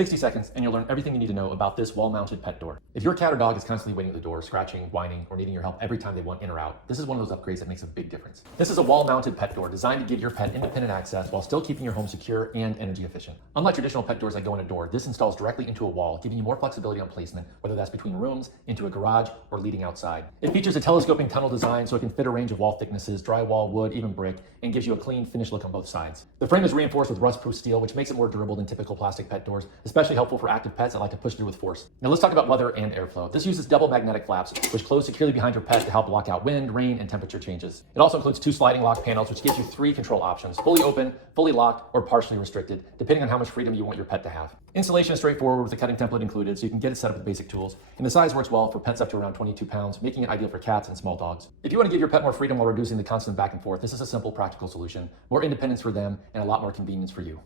60 seconds and you'll learn everything you need to know about this wall-mounted pet door. If your cat or dog is constantly waiting at the door, scratching, whining, or needing your help every time they want in or out, this is one of those upgrades that makes a big difference. This is a wall-mounted pet door designed to give your pet independent access while still keeping your home secure and energy efficient. Unlike traditional pet doors that go in a door, this installs directly into a wall, giving you more flexibility on placement, whether that's between rooms, into a garage, or leading outside. It features a telescoping tunnel design so it can fit a range of wall thicknesses, drywall, wood, even brick, and gives you a clean, finished look on both sides. The frame is reinforced with rust-proof steel, which makes it more durable than typical plastic pet doors, especially helpful for active pets that like to push through with force. Now let's talk about weather and airflow. This uses double magnetic flaps, which close securely behind your pet to help block out wind, rain, and temperature changes. It also includes 2 sliding lock panels, which gives you 3 control options: fully open, fully locked, or partially restricted, depending on how much freedom you want your pet to have. Installation is straightforward with a cutting template included, so you can get it set up with basic tools. And the size works well for pets up to around 22 pounds, making it ideal for cats and small dogs. If you want to give your pet more freedom while reducing the constant back and forth, this is a simple, practical solution. More independence for them and a lot more convenience for you.